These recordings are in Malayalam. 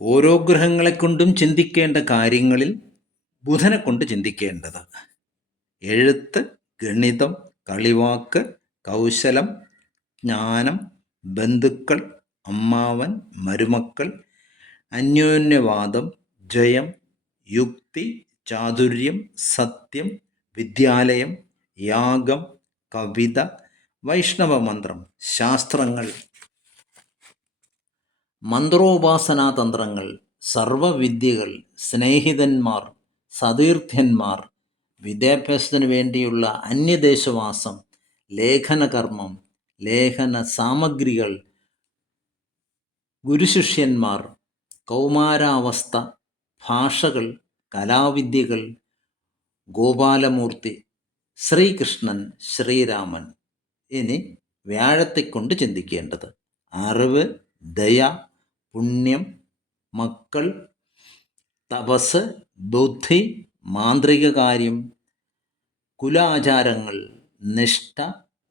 ഓരോ ഗ്രഹങ്ങളെക്കൊണ്ടും ചിന്തിക്കേണ്ട കാര്യങ്ങളിൽ ബുധനെക്കൊണ്ട് ചിന്തിക്കേണ്ടത് എഴുത്ത്, ഗണിതം, കളിവാക്ക്, കൗശലം, ജ്ഞാനം, ബന്ധുക്കൾ, അമ്മാവൻ, മരുമക്കൾ, അന്യോന്യവാദം, ജയം, യുക്തി, ചാതുര്യം, സത്യം, വിദ്യാലയം, യാഗം, കവിത, വൈഷ്ണവമന്ത്രം, ശാസ്ത്രങ്ങൾ, മന്ത്രോപാസനാതന്ത്രങ്ങൾ, സർവവിദ്യകൾ, സ്നേഹിതന്മാർ, സതീർത്ഥ്യന്മാർ, വിദ്യാഭ്യാസത്തിന് വേണ്ടിയുള്ള അന്യദേശവാസം, ലേഖനകർമ്മം, ലേഖന സാമഗ്രികൾ, ഗുരുശിഷ്യന്മാർ, കൗമാരാവസ്ഥ, ഭാഷകൾ, കലാവിദ്യകൾ, ഗോപാലമൂർത്തി, ശ്രീകൃഷ്ണൻ, ശ്രീരാമൻ. ഇനി വ്യാഴത്തെക്കൊണ്ട് ചിന്തിക്കേണ്ടത് അറിവ്, ദയ, പുണ്യം, മക്കൾ, തപസ്, ബുദ്ധി, മാന്ത്രിക കാര്യം, കുലാചാരങ്ങൾ, നിഷ്ഠ,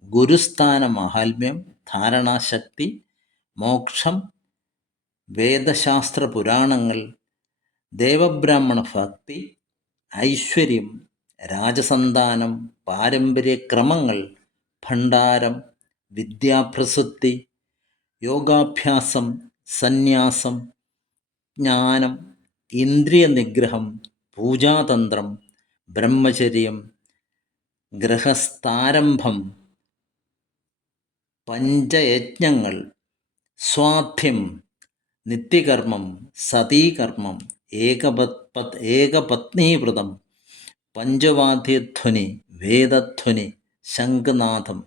ഗുരുസ്ഥാന മാഹാത്മ്യം, ധാരണാശക്തി, മോക്ഷം, വേദശാസ്ത്ര പുരാണങ്ങൾ, ദേവബ്രാഹ്മണ ഭക്തി, ഐശ്വര്യം, രാജസന്താനം, പാരമ്പര്യക്രമങ്ങൾ, ഭണ്ഡാരം, വിദ്യാപ്രസിദ്ധി, യോഗാഭ്യാസം, സന്യാസം, ജ്ഞാനം, ഇന്ദ്രിയ നിഗ്രഹം, പൂജാതന്ത്രം, ബ്രഹ്മചര്യം, ഗൃഹസ്ഥാരംഭം, പഞ്ചയജ്ഞങ്ങൾ, സ്വാധ്യം, നിത്യകർമ്മം, സതീകർമ്മം, ഏകപത്നീവ്രതം, പഞ്ചവാദ്യധ്വനി, വേദധ്വനി, ശംഖനാഥം,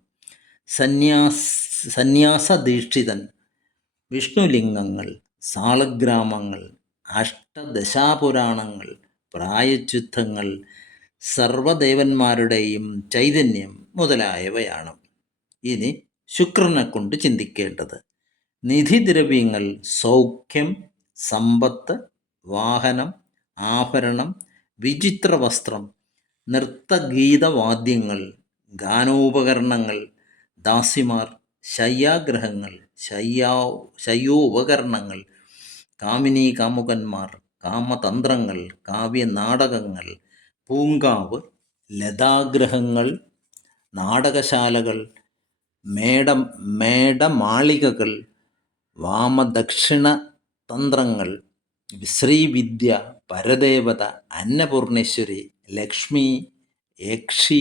സന്യാസദീക്ഷിതൻ, വിഷ്ണുലിംഗങ്ങൾ, സാളഗ്രാമങ്ങൾ, അഷ്ടദശാപുരാണങ്ങൾ, പ്രായച്ചിത്തങ്ങൾ, സർവദേവന്മാരുടെയും ചൈതന്യം മുതലായവയാണ്. ഇനി ശുക്രനെ കൊണ്ട് ചിന്തിക്കേണ്ടത് നിധിദ്രവ്യങ്ങൾ, സൗഖ്യം, സമ്പത്ത്, വാഹനം, ആഭരണം, വിചിത്ര വസ്ത്രം, നൃത്തഗീതവാദ്യങ്ങൾ, ഗാനോപകരണങ്ങൾ, ദാസിമാർ, ശയ്യാഗ്രഹങ്ങൾ, ശയ്യോപകരണങ്ങൾ, കാമിനീ കാമുകന്മാർ, കാമതന്ത്രങ്ങൾ, കാവ്യനാടകങ്ങൾ, പൂങ്കാവ്, ലതാഗ്രഹങ്ങൾ, നാടകശാലകൾ, മേടമാളികകൾ, വാമദക്ഷിണ തന്ത്രങ്ങൾ, ശ്രീവിദ്യ, പരദേവത, അന്നപൂർണേശ്വരി, ലക്ഷ്മി, യക്ഷി